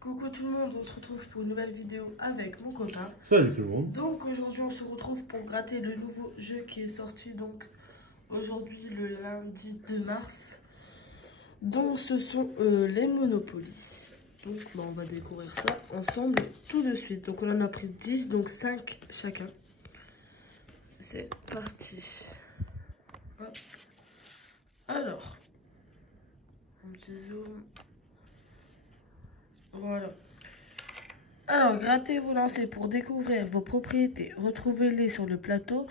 Coucou tout le monde, on se retrouve pour une nouvelle vidéo avec mon copain. Salut tout le monde. Donc aujourd'hui on se retrouve pour gratter le nouveau jeu qui est sorti donc aujourd'hui le lundi 2 mars. Donc ce sont les Monopoly. Donc on va découvrir ça ensemble tout de suite. Donc on en a pris 10, donc 5 chacun. C'est parti. Hop. Alors, un petit zoom. Voilà. Alors, grattez, vous lancez pour découvrir vos propriétés. Retrouvez-les sur le plateau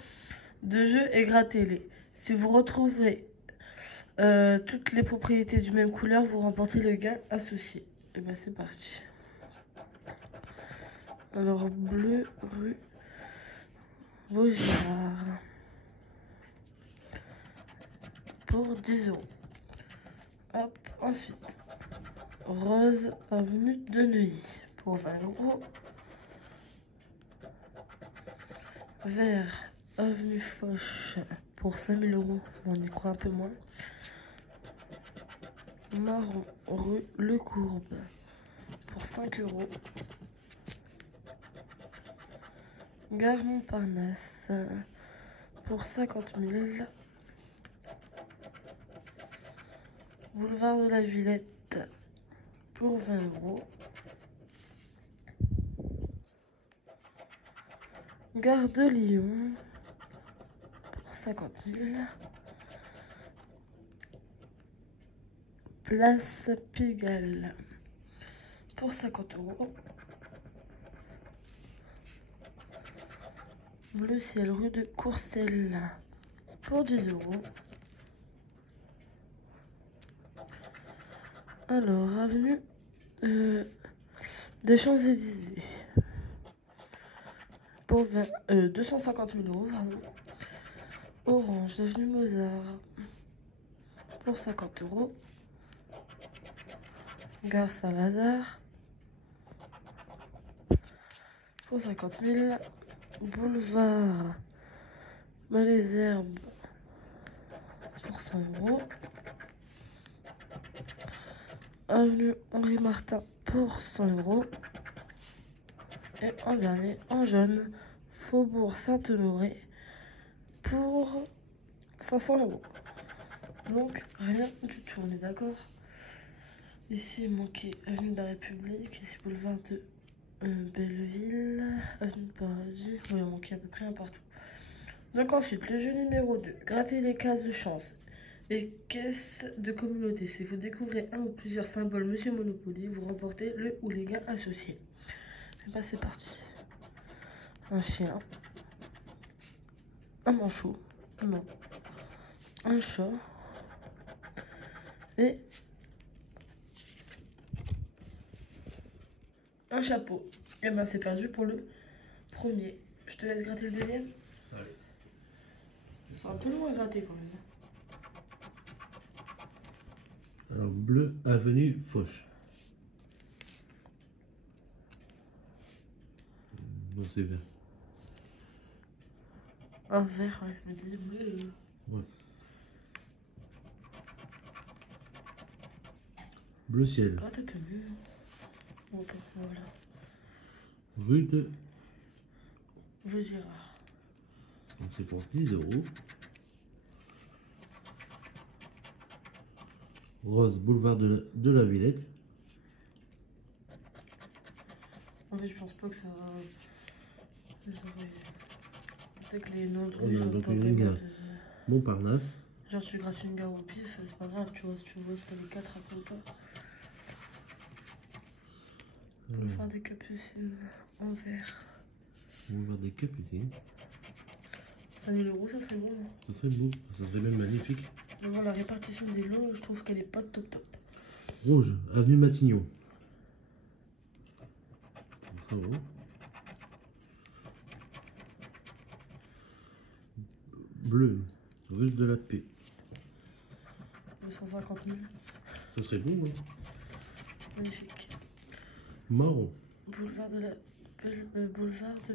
de jeu et grattez-les. Si vous retrouvez toutes les propriétés du même couleur, vous remportez le gain associé. Et ben c'est parti. Alors, bleu, rue Vaugirard. Pour 10 €. Hop, ensuite. Rose, avenue de Neuilly, pour 20 €. Vert, avenue Foch, pour 5 000 €. On y croit un peu moins. Marron, rue Le Courbe, pour 5 €. Gare Montparnasse, pour 50 000. Boulevard de la Villette, pour 20 €. Gare de Lyon, pour 50 000. Place Pigalle, pour 50 €. Bleu ciel, rue de Courcelles, pour 10 €. Alors, avenue des Champs-Élysées, pour 250 000 €. Pardon. Orange, avenue Mozart, pour 50 €. Gare Saint-Lazare, pour 50 000. Boulevard Malesherbes, pour 100 €. Avenue Henri Martin, pour 100 €. Et en dernier, en jaune, Faubourg Saint-Honoré, pour 500 €. Donc rien du tout, on est d'accord. Ici il manquait avenue de la République, ici boulevard de Belleville, avenue de Paradis. Oui, il manquait à peu près un partout. Donc ensuite, le jeu numéro 2, grattez les cases de chance et caisses de communauté. Si vous découvrez un ou plusieurs symboles Monsieur Monopoly, vous remportez le ou les gains associés. Et bah c'est parti. Un chien, un manchot, non, un chat et un chapeau. Et ben c'est perdu pour le premier. Je te laisse gratter le deuxième. Allez. C'est un peu long à gratter quand même. Alors, bleu, avenue Foch. Non, c'est vert. Un vert, ouais, je me disais bleu. Ouais. Bleu ciel. Gratte un peu mieux. Ok, voilà. Rue de... Vaugirard. Donc c'est pour 10 €. Rose, boulevard de la Villette. En fait, je pense pas que ça. C'est que les noms de rue On a sont donc pas une vraiment gare. de... Montparnasse. Genre, tu grattes une gare au pif, c'est pas grave, tu vois, si tu vois, si t'as les 4 après ou pas. On va faire des capucines en vert. Boulevard des Capucines. 5 000 €, ça serait bon. Hein. Ça serait beau, ça serait même magnifique. Mais bon, la répartition des lots, je trouve qu'elle est pas top top. Rouge, avenue Matignon. Ça va. Bleu, rue de la Paix. 250 000. Ça serait beau, hein. Magnifique. Marron. Boulevard de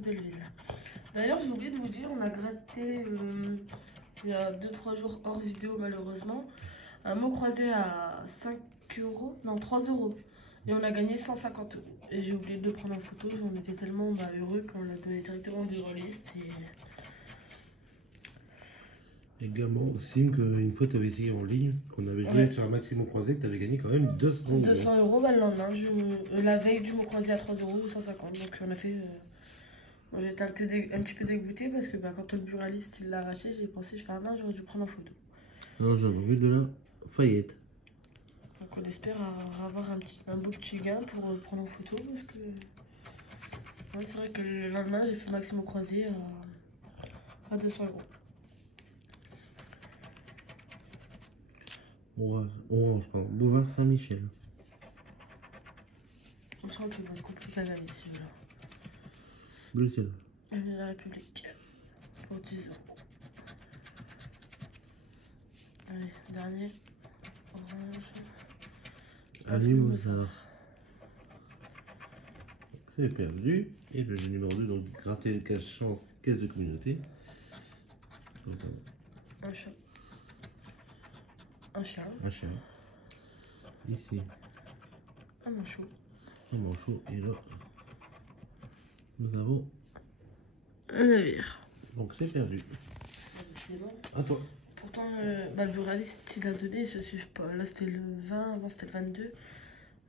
Belleville. D'ailleurs, j'ai oublié de vous dire, on a gratté il y a 2-3 jours hors vidéo malheureusement. Un mot croisé à 5 €, non 3 €. Et on a gagné 150 €. Et j'ai oublié de le prendre en photo. J'en étais tellement heureux qu'on l'a donné directement de liste. Également, Sim, qu'une fois tu avais essayé en ligne, qu'on avait joué Ouais. sur un maximum croisé, que tu avais gagné quand même 200 €. 200 € bah, le lendemain. La veille, je me croisais à 3 € ou 150. Donc on a fait. Moi, j'étais un petit peu dégoûtée parce que bah, quand le buraliste il l'a arraché, j'ai pensé, je fais, ah mince, j'aurais dû prendre en photo. Un jaune, rue de la Fayette. Donc on espère avoir un beau petit gain pour prendre en photo parce que ouais, c'est vrai que le lendemain j'ai fait maximum croisé à 200 €. Orange, pardon. Boulevard Saint-Michel. On sent qu'il va être compliqué à gagner ce jeu-là. Bleu ciel. Avenue de la République pour 10 €. Allez, dernier. Orange. Avenue Mozart. C'est perdu. Et le numéro 2, donc gratter cache chance, caisse de communauté. Donc, Un chat. Un chien. un chien. Ici, Un manchot. un manchot. Et là, nous avons. Un navire. Donc c'est perdu. C'est bon. À toi. Pourtant, bah, le buraliste il a donné, je sais pas. Là c'était le 20, avant c'était le 22.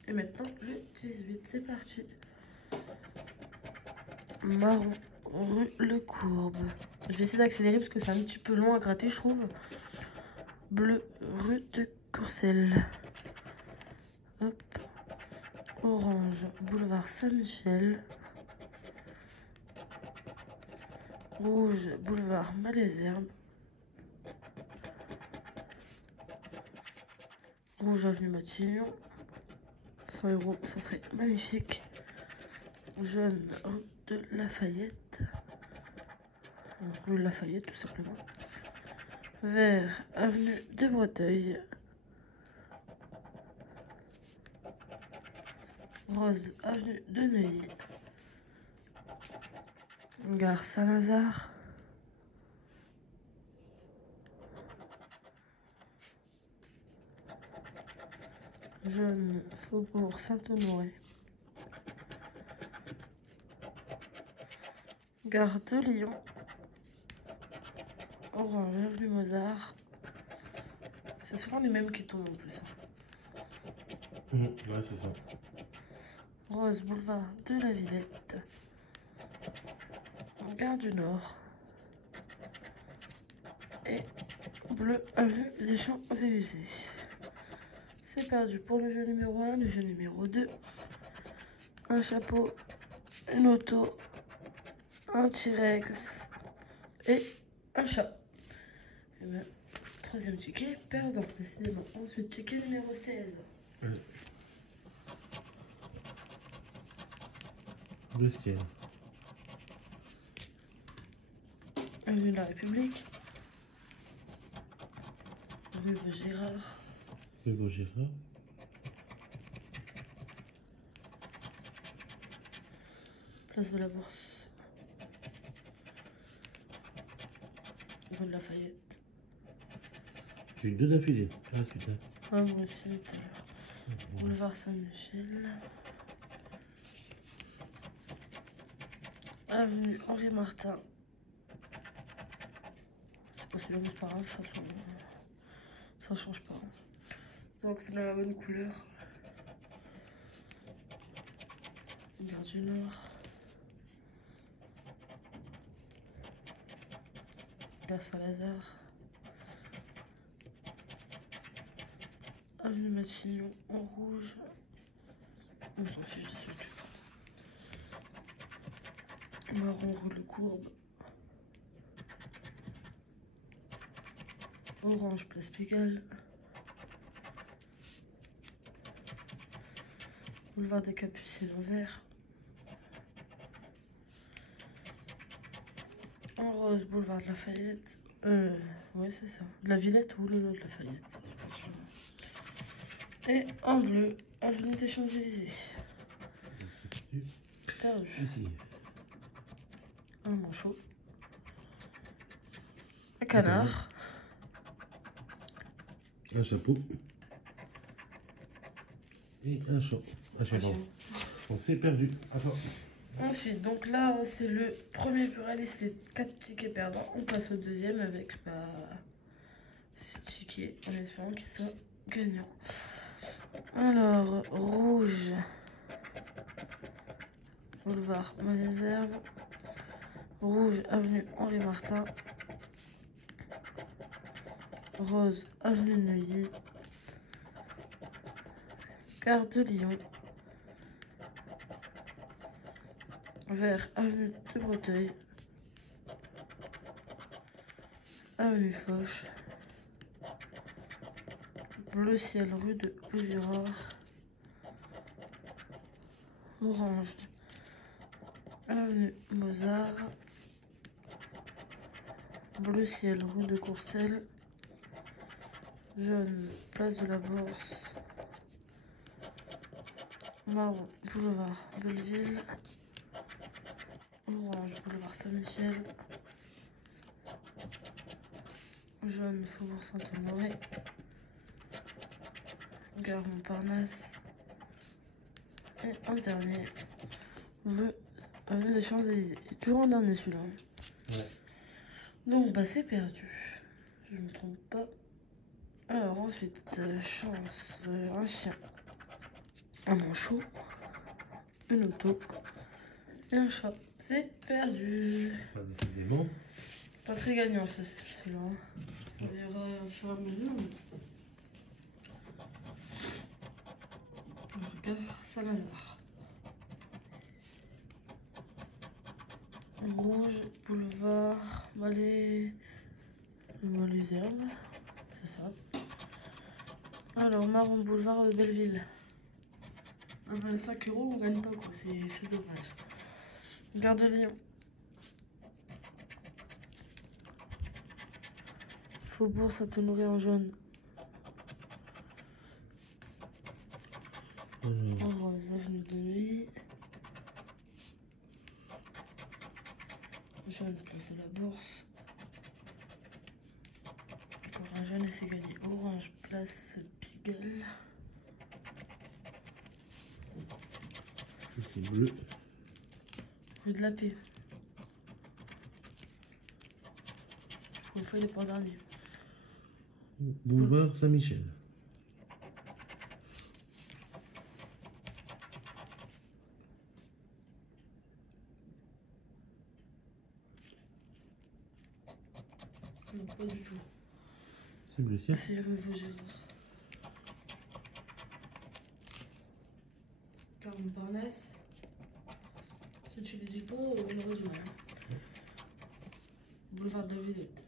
Et maintenant le 18. C'est parti. Marron, rue Le Courbe. Je vais essayer d'accélérer parce que c'est un petit peu long à gratter, je trouve. Bleu, rue de Courcelles. Hop. Orange, boulevard Saint-Michel. Rouge, boulevard Malesherbes. Rouge, avenue Matignon. 100 €, ça serait magnifique. Jaune, rue de Lafayette. Rue Lafayette, tout simplement. Vert, avenue de Breteuil. Rose, avenue de Neuilly. Gare Saint-Lazare. Jaune, Faubourg Saint-Honoré. Gare de Lyon. Orange, avenue Mozart. C'est souvent les mêmes qui tombent en plus. Ouais, c'est ça. Rose, boulevard de la Villette. Gare du Nord. Et bleu, avenue des Champs-Élysées. C'est perdu pour le jeu numéro 1, le jeu numéro 2. Un chapeau, une auto, un T-Rex et un chat. Et bien, troisième ticket, perdant, décidément. Ensuite, ticket numéro 16. Bleu ciel. Avenue de la République. Rue Vaugirard. Rue Vaugirard. Place de la Bourse. Rue de Lafayette. J'ai eu deux d'affilée. Ah, putain. Ah, moi aussi, tout à l'heure. Boulevard Saint-Michel. Avenue Henri Martin. C'est pas celui-là, mais c'est pas grave, de toute façon, ça change pas. Donc c'est dans la bonne couleur. Gare du Nord. Gare Saint-Lazare. Avenue Matignon en rouge. On s'en fiche de ce truc. Marron, rue Le Courbe. Orange, place Pigalle. Boulevard des Capucines en vert. En rose, boulevard de Lafayette. Ouais, c'est ça. De la Villette ou le lot de Lafayette. Et en bleu, avenue des Champs-Élysées. Perdu. Ici. Un manchot. Un canard. Un chapeau. Et un chat. Ah, je sais pas. On s'est perdu. Attends. Ensuite, donc là, c'est le premier pluraliste, les 4 tickets perdants. On passe au deuxième avec 6 tickets, en espérant qu'ils soient gagnants. Alors, rouge, boulevard Malesherbes. Rouge, avenue Henri Martin. Rose, avenue de Neuilly. Gare de Lyon. Vert, avenue de Breteuil. Avenue Foch. Bleu ciel, rue de Vaugirard. Orange, avenue Mozart. Bleu ciel, rue de Courcelles. Jaune, place de la Bourse. Marron, boulevard Belleville. Orange, boulevard Saint-Michel. Jaune, faubourg Saint-Honoré. Gare Montparnasse. Et un dernier, le avenue des Champs-Élysées. Toujours en dernier celui-là. Ouais. Donc bah c'est perdu. Je me trompe pas. Alors ensuite, chance, un chien, un manchot, une auto et un chat. C'est perdu. Pas décidément. Pas très gagnant celui-là. On verra au fur et à mesure. Gare Saint-Lazare. Rouge, boulevard Malesherbes. C'est ça. Alors, marron, boulevard de Belleville. Ah ben, 5 €, on gagne pas quoi, c'est dommage. Gare de Lyon. Faubourg Saint-Honoré en jaune. En rose, avenue de Neuilly. Jaune, place de la Bourse. Encore un jaune et c'est gagné. Orange, place Pigalle. C'est bleu. Rue de la Paix. Pour une fois, il n'est pas dernier. Boulevard Saint-Michel. Non, pas du tout. C'est bleu ciel. C'est rue Vaugirard. Gare Montparnasse. Si tu les dis pas, j'aurais du mal. Boulevard de la Villette.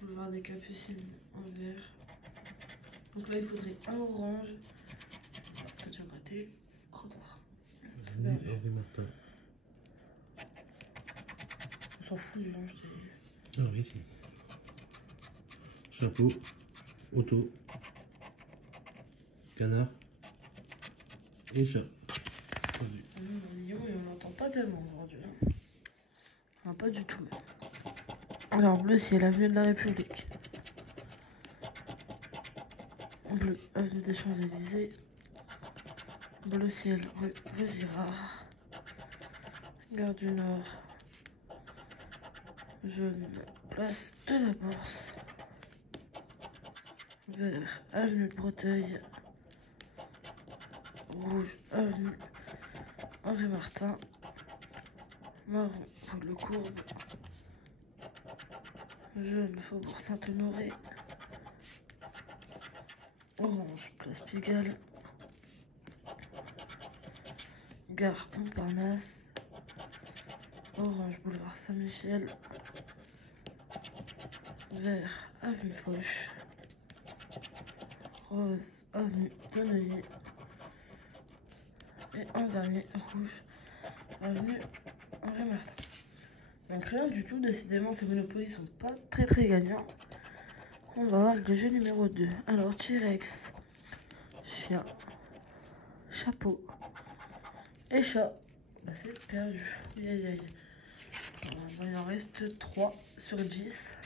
Boulevard des Capucines en vert. Donc là, il faudrait un orange. T'as déjà raté. Trop tard. Avenue Henri Martin. On s'en fout du orange. Alors ici. Chapeau. Auto. Canard. Et chat. Perdu. On est à Lyon et on n'entend pas tellement aujourd'hui. Enfin, pas du tout même. Alors, bleu ciel, avenue de la République. Bleu, avenue des Champs-Élysées. Bleu ciel, rue Vaugirard. Gare du Nord. Jaune, place de la Bourse. Vert, avenue de Breteuil. Rouge, avenue Henri Martin. Marron, pour le Courbe. Jaune, faubourg Saint-Honoré. Orange, place Pigalle. Gare Montparnasse. Orange, boulevard Saint-Michel. Vert, avenue Foch. Rose, avenue de Neuilly. Et un dernier, rouge, avenue Henri Martin. Donc rien du tout, décidément ces Monopoly sont pas très gagnants. On va voir avec le jeu numéro 2. Alors T-Rex, chien, chapeau et chat. Bah c'est perdu. Aïe aïe aïe. Il en reste 3 sur 10.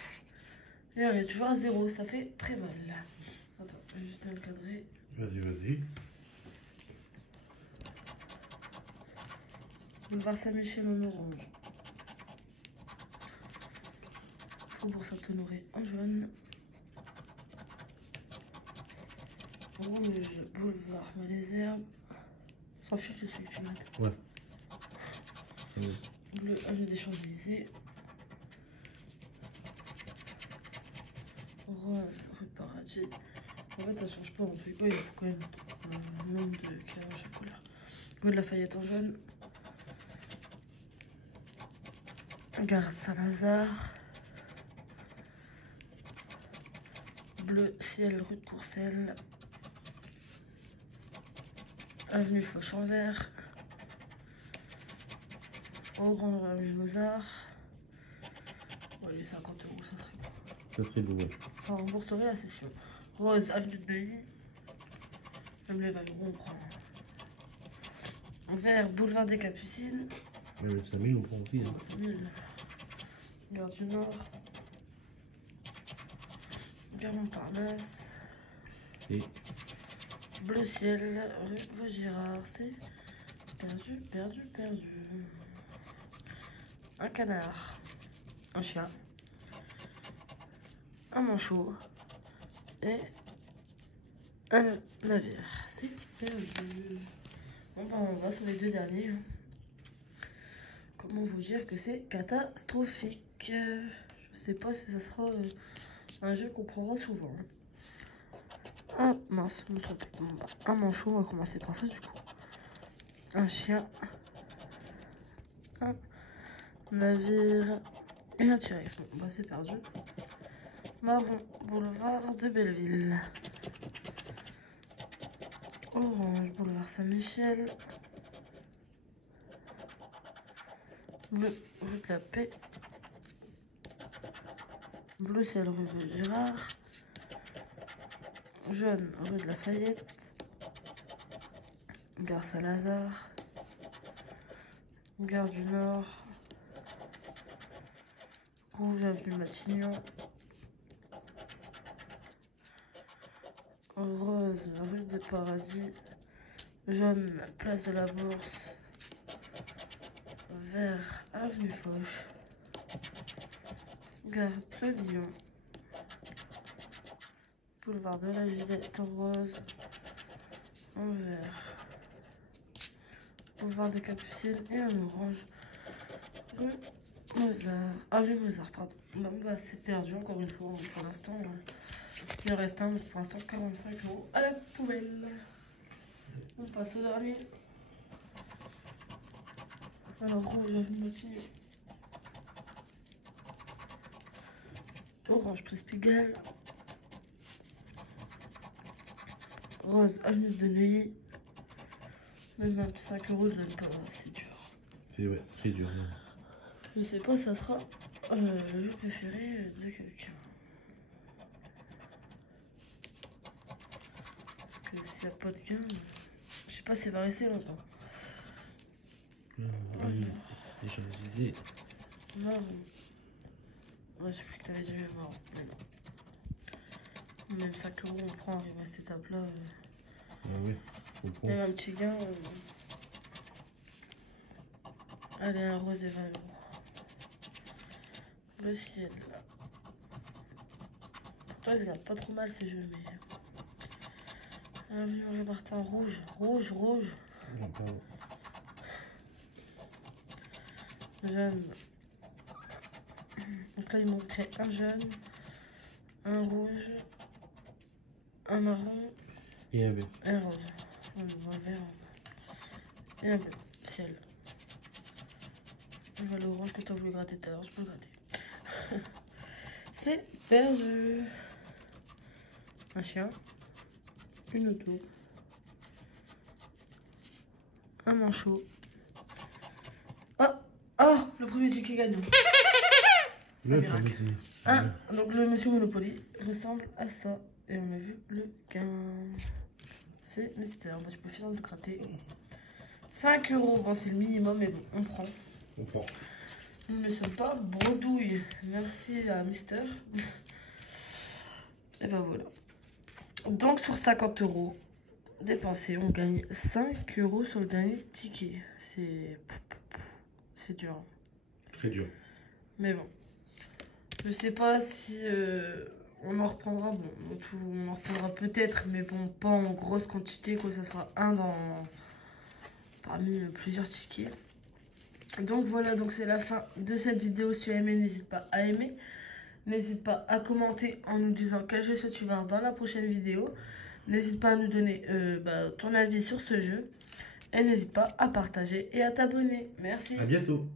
Et on est toujours à 0, ça fait très mal. Boulevard Saint-Michel en orange. Faubourg Saint-Honoré en jaune. Rouge, boulevard Malesherbes. Sans fiche, je suis que tu mates. Ouais. Bleu, avenue des Champs-Élysées. Rose, rue de Paradis. En fait, ça change pas. En tout cas, il faut quand même un nombre de carreaux chaque couleur. Rue de Lafayette en jaune. Gare Saint-Lazare. Bleu ciel, rue de Courcelles. Avenue Foch en vert. Orange, avenue Mozart. Ouais, 50 €, ça serait bon. Ça serait beau, ouais. Ça rembourserait la session. Rose, avenue de Neuilly. Même les wagons, on prend. Vert, boulevard des Capucines. Même 5000, on prend aussi. Hein. 5000. Gare du Nord. Gare Montparnasse. Et Bleu ciel, rue Vaugirard. C'est perdu, perdu, perdu. Un canard. Un chien. Un manchot. Et un navire. C'est perdu. Bon, bah, on va sur les deux derniers. Comment vous dire que c'est catastrophique. Je sais pas si ça sera un jeu qu'on prendra souvent. Ah mince, je me suis trompée. Bon, bah, un manchot, on va commencer par ça du coup. Un chien. Un navire. Et un T-Rex. Bon, bah c'est perdu. Marron, boulevard de Belleville. Orange, boulevard Saint-Michel. Bleu, rue de la Paix. Bleu ciel, rue Vaugirard. Jaune, rue de Lafayette. Gare Saint-Lazare. Gare du Nord. Rouge, avenue Matignon. Rose, rue des Paradis. Jaune, place de la Bourse. Vert, avenue Foch. Gare de Lyon. Boulevard de la Villette en rose. En vert. Boulevard des Capucines et en orange. Rue Mozart. Avenue Mozart, pardon. Bon, bah, c'est perdu encore une fois pour l'instant. Il en reste un, mais pour l'instant 45 € à la poubelle. On passe au dernier. Alors, rouge, avenue Matignon. Orange, place Pigalle. Rose, avenue de Neuilly. Même un petit 5 €, je donne pas, c'est dur. c'est ouais, très dur. Non. Je sais pas, ça sera le jeu préféré de quelqu'un. Parce que s'il n'y a pas de gain, je sais pas si ça va rester longtemps. Les Champs-Élysées. Marron. Ouais, j'ai cru que t'avais dit le marron, mais non. Même 5 € on prend arrivé à cette étape-là. Ah ouais, je comprends. Même un petit gain. Allez, un rose et 20 €. Le ciel. Toi, ils se gardent pas trop mal ces jeux, mais. Avenue Henri Martin, rouge, rouge, rouge. Non, pardon. Jaune. Donc là, il manquerait un jaune, un rouge, un marron Et un vert. et un rose. Un vert et un bleu. Ciel. Et bah, l'orange que tu as voulu gratter tout à l'heure, je peux le gratter. C'est perdu. Un chien. Une auto. Un manchot. Oh, le premier ticket gagnant. C'est un miracle. Donc le monsieur Monopoly ressemble à ça. Et on a vu le gain. C'est mystère. Bah, tu peux finir de le gratter. 5 €. Bon, c'est le minimum, mais bon, on prend. On prend. Nous ne sommes pas bredouilles. Merci à Mister. Et ben voilà. Donc sur 50 € dépensés, on gagne 5 € sur le dernier ticket. C'est... C'est dur. Très dur. Mais bon. Je sais pas si on en reprendra. Bon, on en reprendra peut-être, mais bon, pas en grosse quantité, quoi. Ça sera un parmi plusieurs tickets. Donc voilà, donc c'est la fin de cette vidéo. Si tu as aimé, n'hésite pas à aimer. N'hésite pas à commenter en nous disant quel jeu tu vas voir dans la prochaine vidéo. N'hésite pas à nous donner ton avis sur ce jeu. Et n'hésite pas à partager et à t'abonner. Merci. À bientôt.